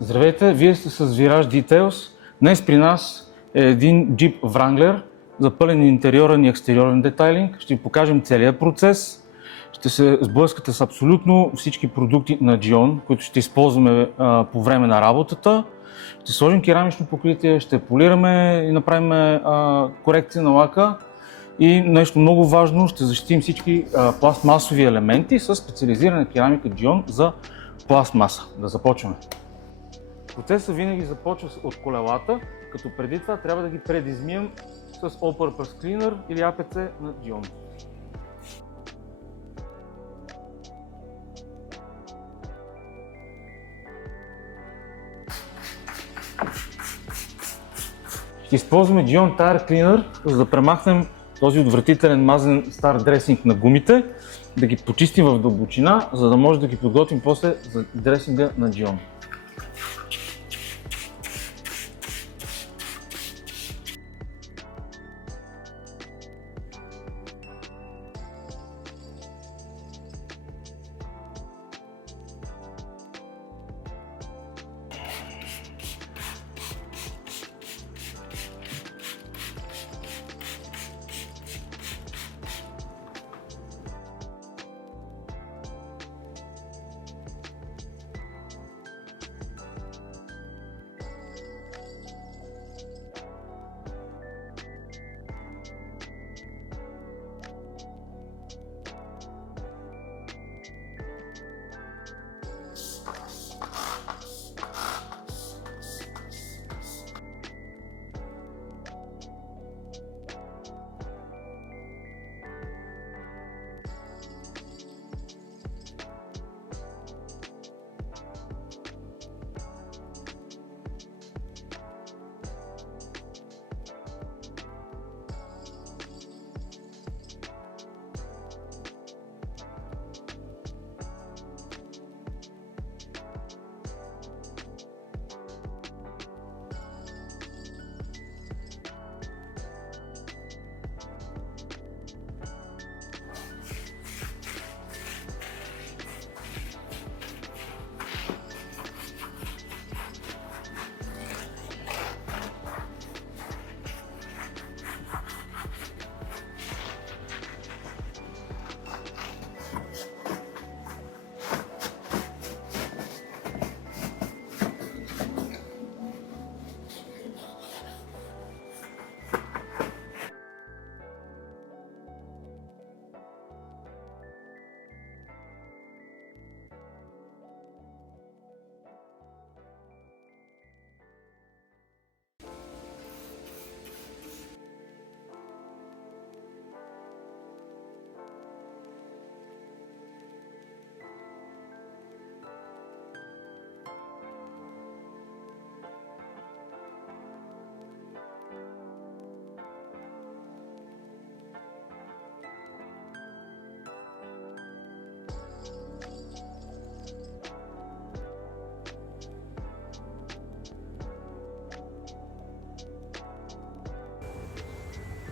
Здравейте, вие сте с Virage Details. Днес при нас е един Jeep Wrangler за пълен интериорен и екстериорен детайлинг. Ще ви покажем целият процес. Ще се сблъскате с абсолютно всички продукти на Gyeon, които ще използваме по време на работата. Ще сложим керамично покритие, ще полираме и направим корекция на лака. И нещо много важно, ще защитим всички пластмасови елементи с специализирана керамика Gyeon за пластмаса. Да започваме. Процесът винаги започва от колелата, като преди това трябва да ги предизмием с All Purpose Cleaner или АПЦ на Gyeon. Ще използваме Gyeon Tire Cleaner, за да премахнем този отвратителен мазен стар дресинг на гумите, да ги почистим в дълбочина, за да може да ги подготвим после за дресинга на Gyeon.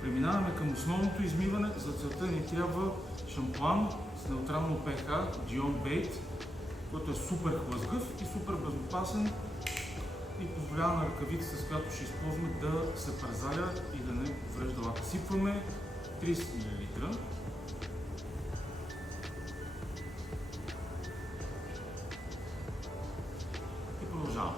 Преминаваме към основното измиване. За целта ни трябва шампуан с неутрално pH Gyeon Bait, който е супер хлъзгав и супер безопасен и позволява на ръкавицата, с която ще използваме, да се презаля и да не уврежда лака. Сипваме 30 мл. И продължаваме.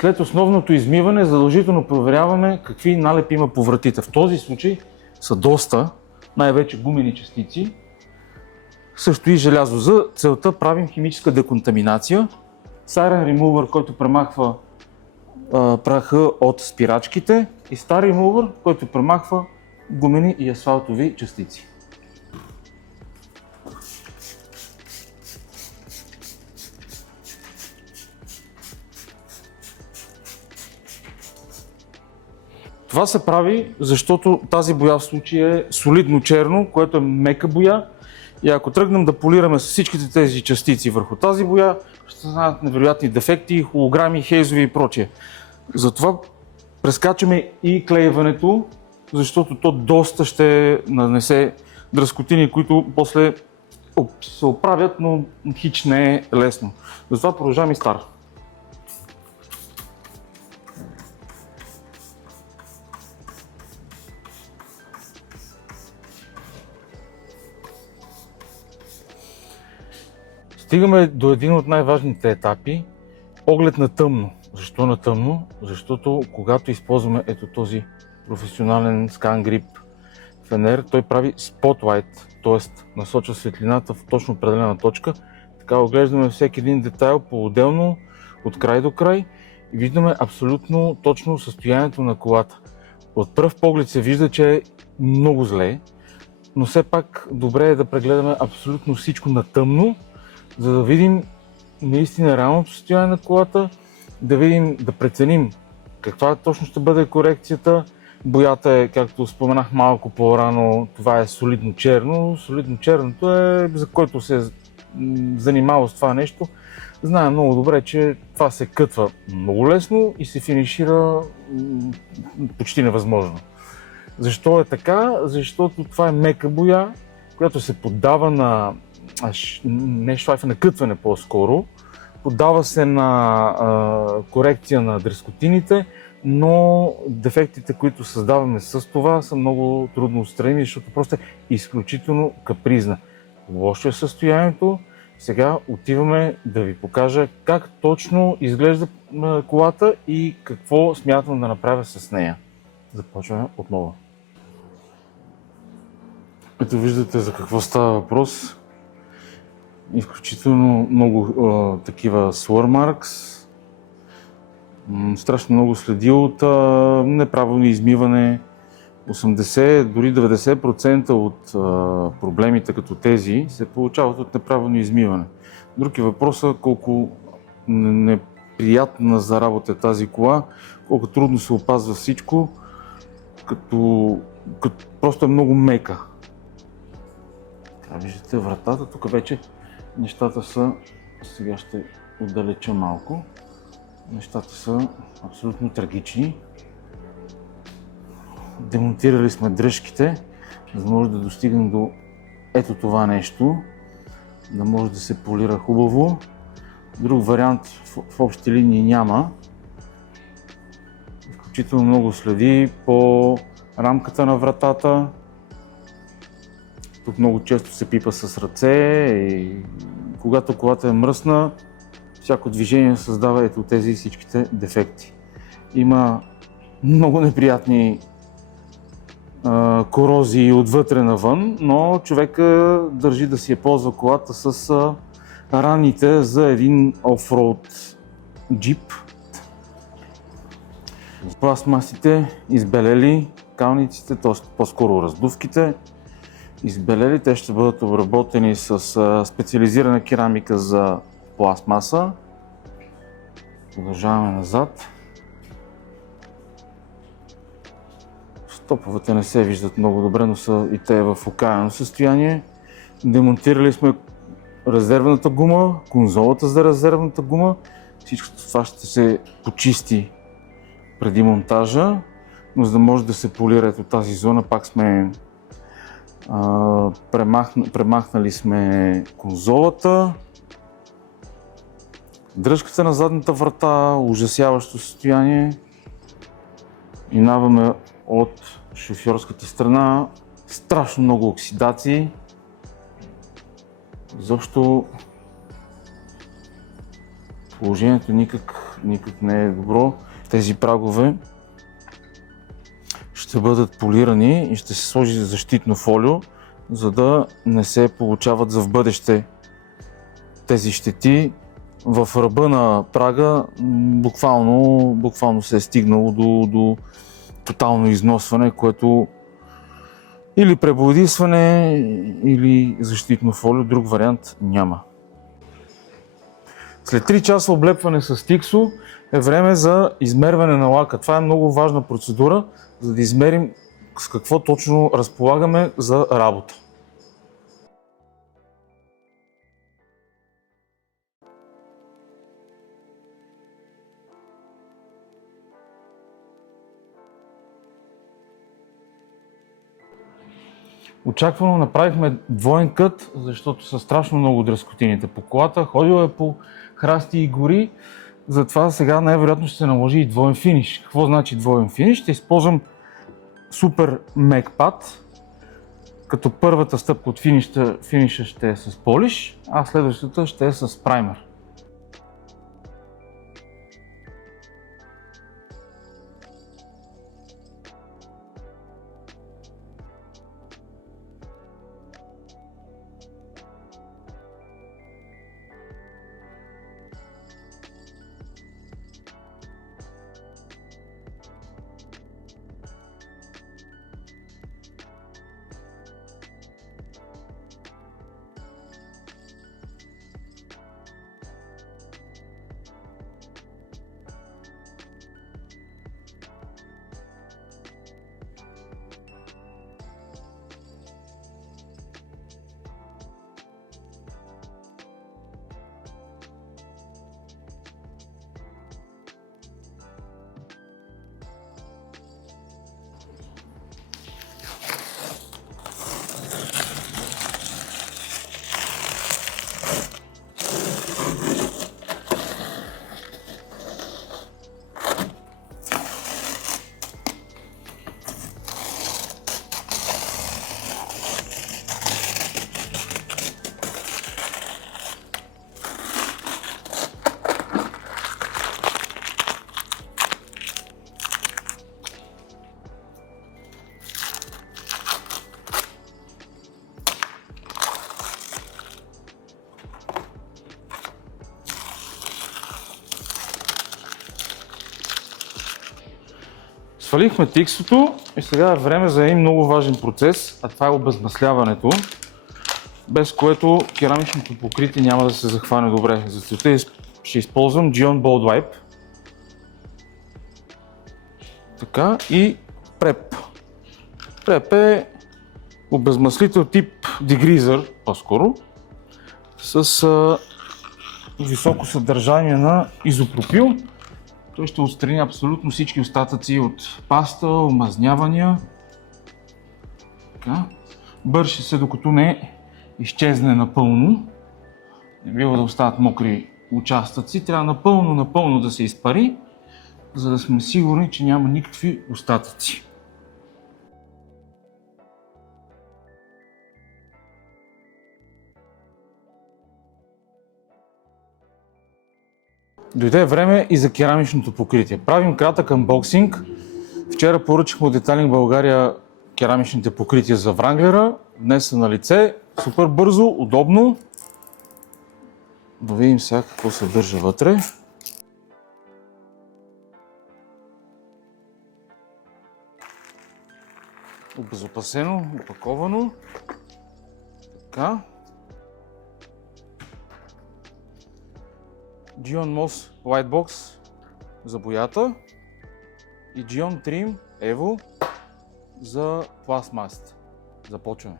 След основното измиване задължително проверяваме какви налепи има по вратите. В този случай са доста, най-вече гумени частици, също и желязо. За целта правим химическа деконтаминация. Siren Remover, който премахва праха от спирачките, и Star Remover, който премахва гумени и асфалтови частици. Това се прави, защото тази боя в случая е солидно черно, което е мека боя, и ако тръгнем да полираме с всичките тези частици върху тази боя, ще станат невероятни дефекти, холограми, хейзови и прочее. Затова прескачаме и клеиването, защото то доста ще нанесе дръскотини, които после се оправят, но хич не е лесно. Затова продължаваме и стар. Стигаме до един от най-важните етапи – оглед на тъмно. Защо на тъмно? Защото когато използваме ето този професионален ScanGrip фенер, той прави spotlight, т.е. насочва светлината в точно определена точка. Така оглеждаме всеки един детайл по-отделно, от край до край, и виждаме абсолютно точно състоянието на колата. От пръв поглед се вижда, че е много зле, но все пак добре е да прегледаме абсолютно всичко на тъмно, за да видим наистина реалното състояние на колата, да видим, да преценим каква точно ще бъде корекцията. Боята е, както споменах малко по-рано, това е солидно черно. Солидно черното е, за който се е занимавал с това нещо, знае много добре, че това се кътва много лесно и се финишира почти невъзможно. Защо е така? Защото това е мека боя, която се поддава на не шлайфа, на кътване по-скоро. Поддава се на корекция на дръскотините, но дефектите, които създаваме с това, са много трудно отстраними, защото просто е изключително капризна. Лошо е състоянието. Сега отиваме да ви покажа как точно изглежда колата и какво смятам да направя с нея. Започваме отново. Ето виждате за какво става въпрос. Изключително много такива swirl marks, страшно много следи от неправилно измиване. 80, дори 90% от проблемите като тези се получават от неправилно измиване. Друг е въпросът колко неприятна за работа е тази кола, колко трудно се опазва всичко, като просто е много мека. Виждате вратата, тук вече нещата са, сега ще отдалеча малко, нещата са абсолютно трагични. Демонтирали сме дръжките, за да може да достигнем до ето това нещо, да може да се полира хубаво. Друг вариант в общи линии няма. Изключително много следи по рамката на вратата. Тук много често се пипа с ръце и когато колата е мръсна, всяко движение създава ето тези всичките дефекти. Има много неприятни корозии отвътре навън, но човека държи да си я ползва колата с ранните за един офроуд джип. Пластмасите избелели, калниците, т.е. по-скоро раздувките, избелели, те ще бъдат обработени с специализирана керамика за пластмаса. Продължаваме назад. Стоповете не се виждат много добре, но са и те в окаяно състояние. Демонтирали сме резервната гума, конзолата за резервната гума. Всичко това ще се почисти преди монтажа, но за да може да се полира ето тази зона, пак сме премахнали сме конзолата. Дръжката на задната врата, ужасяващо състояние. Минаваме от шофьорската страна, страшно много оксидации. Изобщо положението никак никак не е добро. Тези прагове ще бъдат полирани и ще се сложи защитно фолио, за да не се получават за в бъдеще тези щети. В ръба на прага буквално се е стигнало до тотално износване, което или пребоядисване, или защитно фолио, друг вариант няма. След 3 часа облепване с тиксо е време за измерване на лака. Това е много важна процедура, за да измерим с какво точно разполагаме за работа. Очаквано направихме двоен кът, защото са страшно много дръскотините по колата. Ходил е по храсти и гори, затова сега най-вероятно ще се наложи и двоен финиш. Какво значи двоен финиш? Ще използвам супер мек пад, като първата стъпка от финиша ще е с полиш, а следващата ще е с праймер. Свалихме тиксото и сега е време за един много важен процес, а това е обезмасляването, без което керамичното покритие няма да се захване добре. За целта ще използвам Gyeon Bold Wipe. Така и преп. Преп е обезмаслител тип дегризър, по-скоро, с високо съдържание на изопропил. Той ще отстрани абсолютно всички остатъци от паста, омазнявания. Така. Бърши се докато не изчезне напълно. Не бива да остават мокри участъци. Трябва напълно да се изпари, за да сме сигурни, че няма никакви остатъци. Дойде време и за керамичното покритие. Правим кратък анбоксинг. Вчера поръчахме от Детайлинг България керамичните покрития за Wrangler. Днес са на лице. Супер бързо, удобно. Да видим сега какво се държа вътре. Обезопасено, опаковано. Така. Gyeon Moss White Box за боята и Gyeon Trim Evo за пластмасата. Започваме.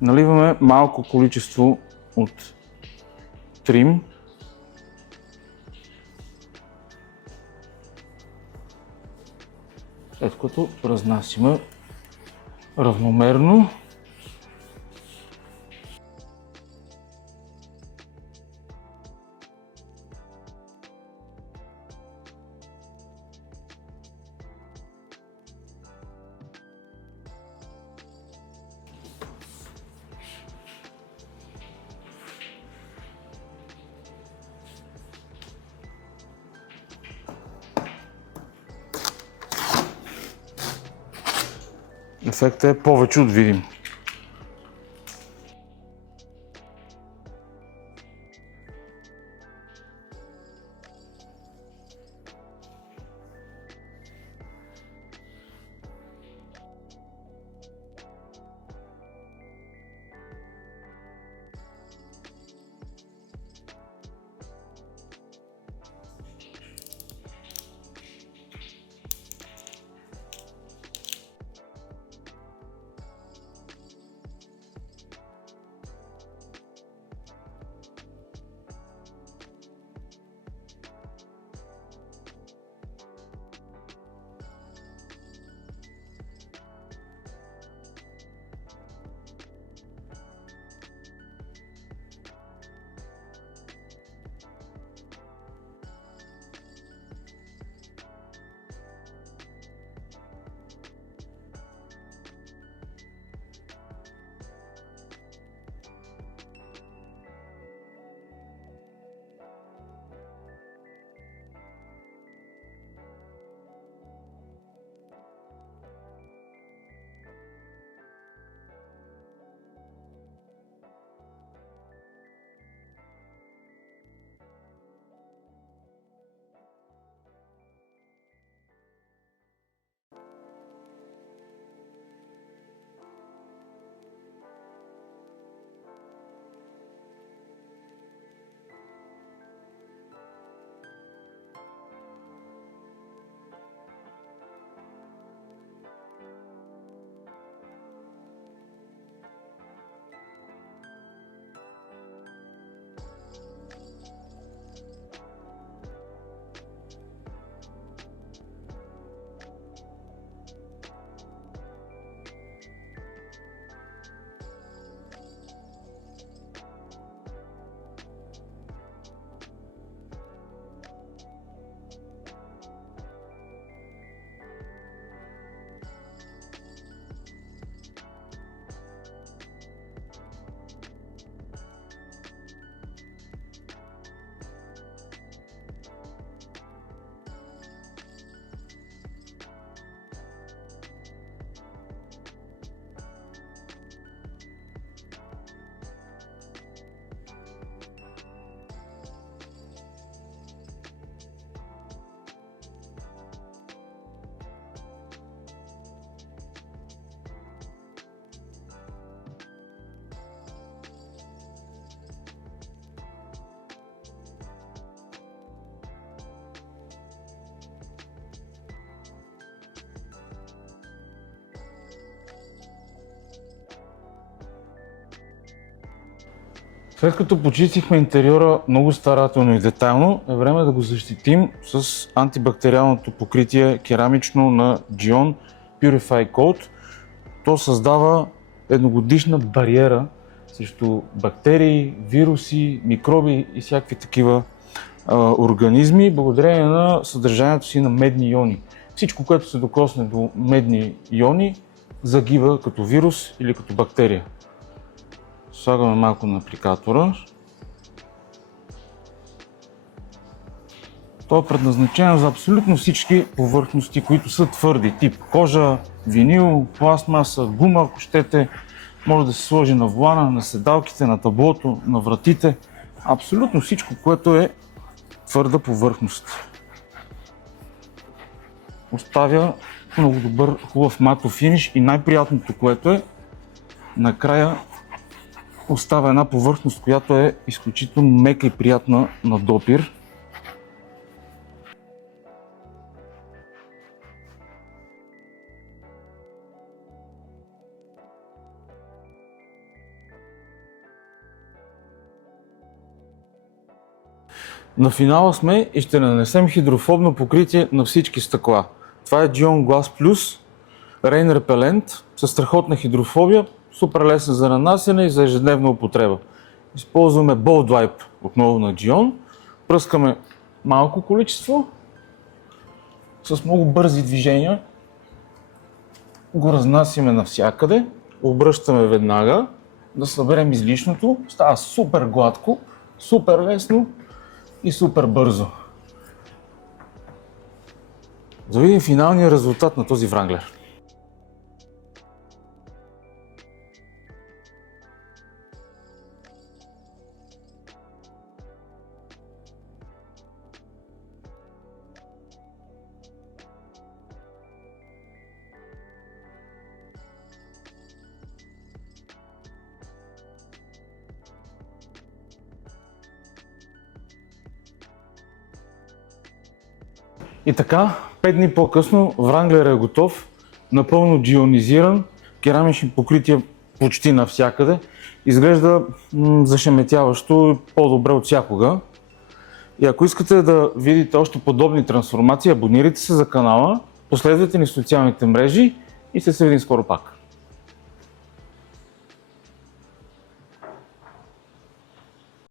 Наливаме малко количество от трим. След като разнасяме равномерно. ефектът е повече от видим. След като почистихме интериора много старателно и детайлно, е време да го защитим с антибактериалното покритие керамично на Gyeon Purify Coat. То създава едногодишна бариера срещу бактерии, вируси, микроби и всякакви такива организми, благодарение на съдържанието си на медни иони. Всичко, което се докосне до медни иони, загива като вирус или като бактерия. Слагаме малко на апликатора. То е предназначено за абсолютно всички повърхности, които са твърди, тип кожа, винил, пластмаса, гума, ако щете. Може да се сложи на волана, на седалките, на таблото, на вратите. Абсолютно всичко, което е твърда повърхност. Оставя много добър, хубав матов финиш и най-приятното, което е, накрая оставя една повърхност, която е изключително мека и приятна на допир. На финала сме и ще нанесем хидрофобно покритие на всички стъкла. Това е Gyeon Glass Plus Rain Repellent със страхотна хидрофобия, супер лесен за нанасяне и за ежедневна употреба. Използваме Bold Wipe отново на Gyeon, пръскаме малко количество, с много бързи движения го разнасяме навсякъде, обръщаме веднага, да съберем излишното, става супер гладко, супер лесно и супер бързо. За да видим финалния резултат на този вранглер. И така, 5 дни по-късно Wrangler е готов, напълно джионизиран, керамични покрития почти навсякъде. Изглежда зашеметяващо, по-добре от всякога. И ако искате да видите още подобни трансформации, абонирайте се за канала, последвайте ни в социалните мрежи и ще се видим скоро пак.